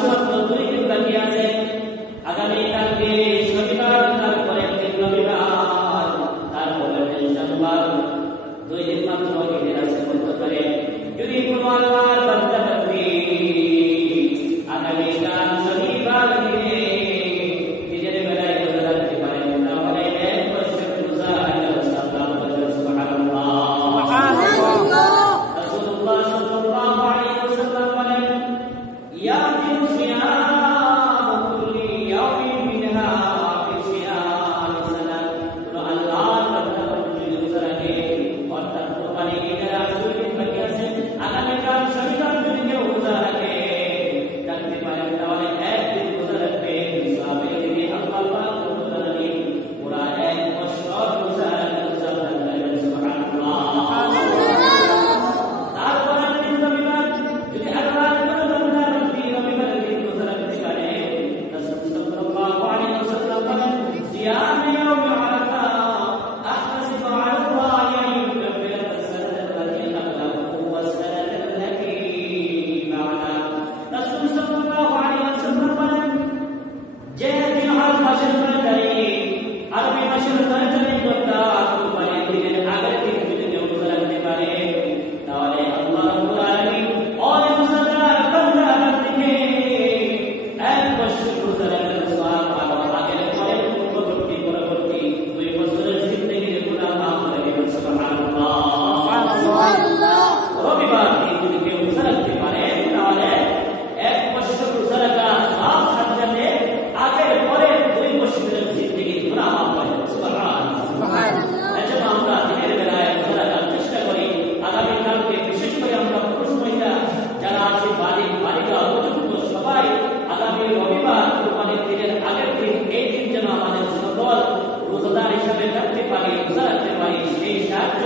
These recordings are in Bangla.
শুধুমাত্র 2 দিন বাকি আছে। আগামী কালকে শনিবার, তারপরে দিন রবিবার, তারপরে দিন সোমবার, 2 দিন মাত্র ঈদের আছে বলতে পারে। যদি কোনো আল্লাহর বান্দা বান্দি আগামী কাল শনিবার দিনে নিজের বেলায় রোজা রাখতে পারেন, তাহলে 1 বছর রোজা আল্লাহ সাল্লাল্লাহু আলাইহি সুবহানাল্লাহ সুবহানাল্লাহ। রাসূলুল্লাহ সাল্লাল্লাহু আলাইহি ওয়াসাল্লাম বলেন, ইয়াতি সিয়াম কুল্লি ইয়াউমিন মিনহা ফি সিয়াম সানাত। কোন আল্লাহর বান্দা বান্দি রোজা রাখে, অর্থাৎ কোরবানি ঈদের আর 2 দিন বাকি আছে, আগামী কাল শনিবার যদি কেউ রোজা রাখে রাখতে পারেন, তাহলে 1 দিন রোজা রাখবে, সাহাবে দিনে আল্লাহ পাক রব্বুল আলামিন পুরা 1 বছর রোজা রাখবেন। সুবহানাল্লাহ। তারপরে দিন রবিবার, যদি আল্লাহর কোনো বান্দা বান্দি রবিবার দিন রোজা রাখতে পারে, রাসূল সাল্লাল্লাহু আলাইহি ওয়াসাল্লাম বলেন, সিয়াম ইয়াউম আরাফা আহতাসিবু আলা আল্লাহ আন ইউকাফিরা as-sanata allati qablahu was-sanata allati ba'dahu। রাসূল সাল্লাল্লাহু আলাইহি ওয়াসাল্লাম বলেন, যে জিলহজ মাসের 9 তারিখ, আরবি মাসের 9 তারিখ অর্থাৎ কুরবানির দিনের আগের দিন যদি কেউ রোজা রাখতে পারে, তাহলে আল্লাহ রাব্বুল আলামিন ওই রোজাদার বান্দা বান্দিকে 1 বছর রোজা রাখার সওয়াব পাওয়া, আগের পরের পরবর্তী 2 বছরের জিন্দেগির গুনাহ মাফ করে দিবেন। সুবহানাল্লাহ সুবহানাল্লাহ। রবিবার দিন যদি কেউ রোজা রাখতে পারে, তাহলে 1 বছর রোজা রাখা সওয়াব সাথে আগের পরের 2 বছরের জিন্দেগির গুনাহ মাফ করে। সুবহানাল্লাহ সুবহানাল্লাহ। এজন্য আমরা দিনের বেলায় রোজা রাখার চেষ্টা করি। আগামী কালকে বিশেষ করে আমরা পুরুষ মহিলা যারা আছে, বালিকা উপযুক্ত সবাই আগামী রবিবার কুরবানির দিনের আগের দিন, এই দিন যেন আমাদের সকল রোজাদার হিসাবে থাকতে পারি, রোজা রাখতে পারি, সেই সাহায্য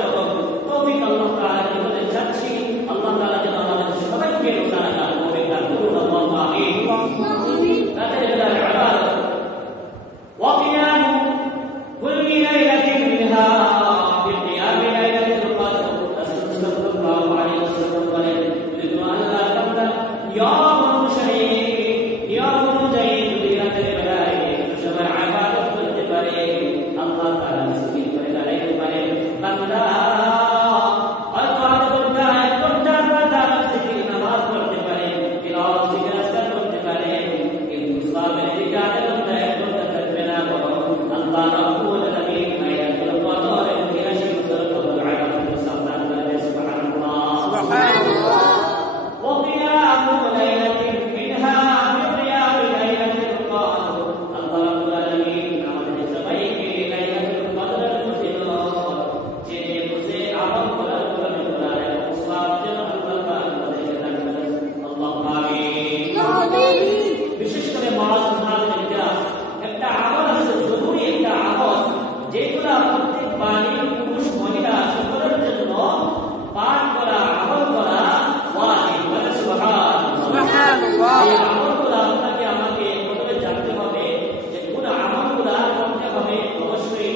তৌফিক আল্লাহ তাআলার নিকটে চাচ্ছি। আল্লাহ তাআলা যেন আমাদের সবাইকে রোজা রাখার তৌফিক দান করুন। আল্লাহুম্মা আমিন। রাতের বেলায় ইবাদত ওয়া কিয়াম কুল্লি লাইলাতিন মিনহা বিকিয়াম লাইলাতুল কদর। রাসূল সাল্লাল্লাহু আলাইহি ওয়াসাল্লাম বলেন, যদি কোনো আল্লাহর বান্দা নিয়ম অনুসারে, নিয়ম অনুযায়ী যদি রাতের বেলায় সবাই ইবাদত করতে পারে, আল্লাহ তাআলা সুবহানাহু করে দাঁড়াইতে পারে, বান্দা হয়তো আধা ঘন্টা 1 ঘন্টা বান্দা জিকির নামাজ পড়তে পারে, তিলাওয়াত জিকির আজকার করতে পারে, কিন্তু সওয়াবের দিকে আধা ঘন্টা 1 ঘন্টা থাকবে না, বরং আল্লাহ রাব্বুল আলামিন আয়াতুল কদর 83 বছর কদর ইবাদত সাধনা করে। সুবহানাল্লাহ সুবহানাল্লাহ। ওয়া কিয়ামু লাইলাতিন মিনহা বিকিয়াম লাইলাতুল কদর। আল্লাহ রাব্বুল আলামিন আমাদের সবাইকে লাইলাতুল কদরের ফজিলত জেনে বুঝে আমল করার এবং সওয়াব যেন আল্লাহ পাক আমাদের দান করেন। আল্লাহুম্মা আমিন আমিন। বিশেষ করে একটা আমল আছে, জরুরি একটা আমল, যেগুলা প্রত্যেক বাণী পুরুষ মহিলা সকলের জন্য পাঠ করা, আমল করা ওয়াজিব। সুবহানাল্লাহ। এই আমলগুলো আপনাকে আমাকে প্রথমে জানতে হবে যে কোন আমলগুলো করতে হবে। অবশ্যই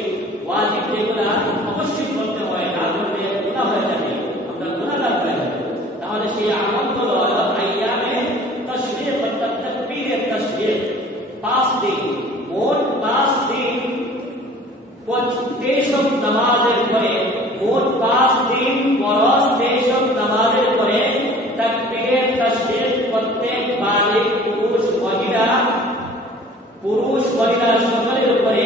ওয়াজিব যেগুলো অবশ্যই করতে হয়, না করলে গুনাহ হয়ে যাবে, আমরা গুনাহগার হয়ে যাব। তাহলে সেই আমলগুলো হলো আইয়ামে তাশরীক অর্থাৎ তাকবীরের তাশরীক, 5 দিন, মোট 5 দিন 23 নামাজের পরে, মোট 5 দিন ফরজ 23 নামাজের পরে তাকবীরের তাশরীক প্রত্যেক বালিগ পুরুষ মহিলা সকলের উপরে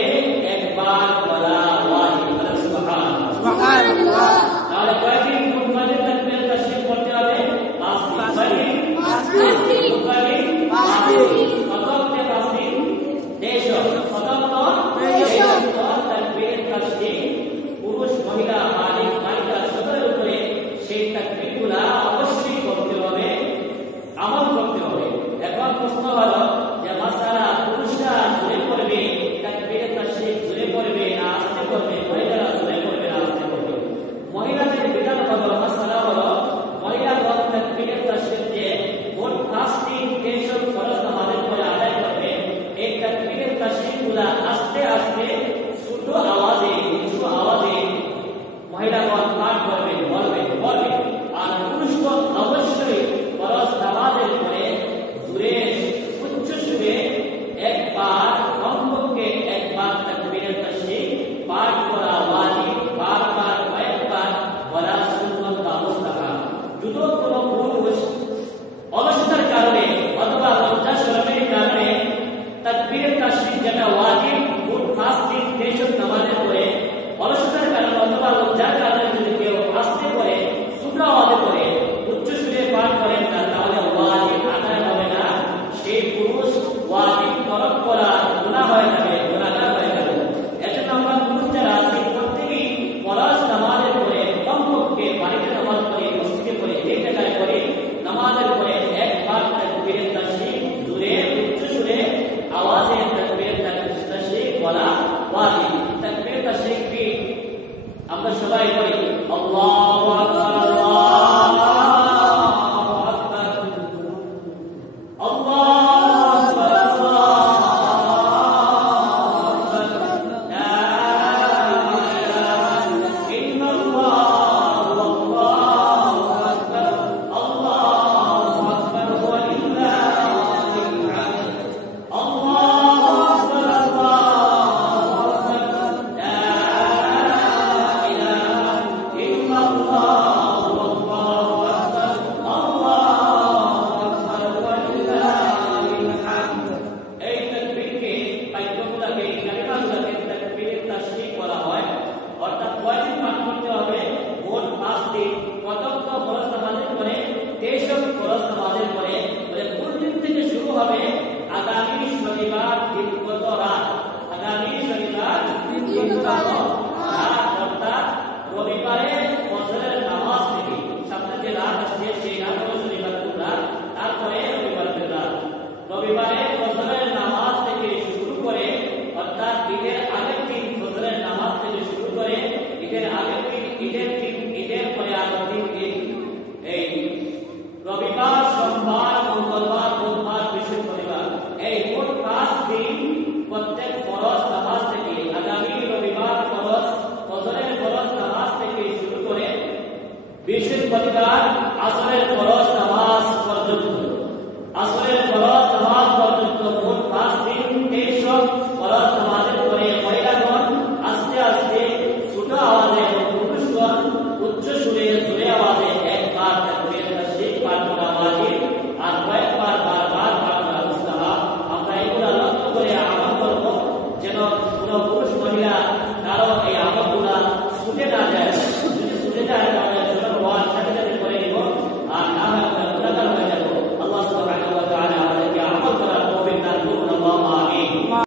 একবার বলা ওয়াজিব। সুবহানাল্লাহ সুবহানাল্লাহ। তাহলে কয়দিন কুরবানির তাকবীরের তাশরীক করতে হবে? 5 দিন। 5 দিন কুরবানি 5 দিন, অতঃপর 5 দিন 23, অতঃপর 23 তাকবীরের তাশরীক পুরুষ মহিলা বালিকা সকলের উপরে সেই তাকবীরগুলো অবশ্যই করতে হবে, আমল করতে হবে। এখন প্রশ্ন হলো যে মাসালা পুরুষরা জোরে করবে হবে আগামী শনিবার দিনগত রাত, আগামী শনিবার দিনগত রাত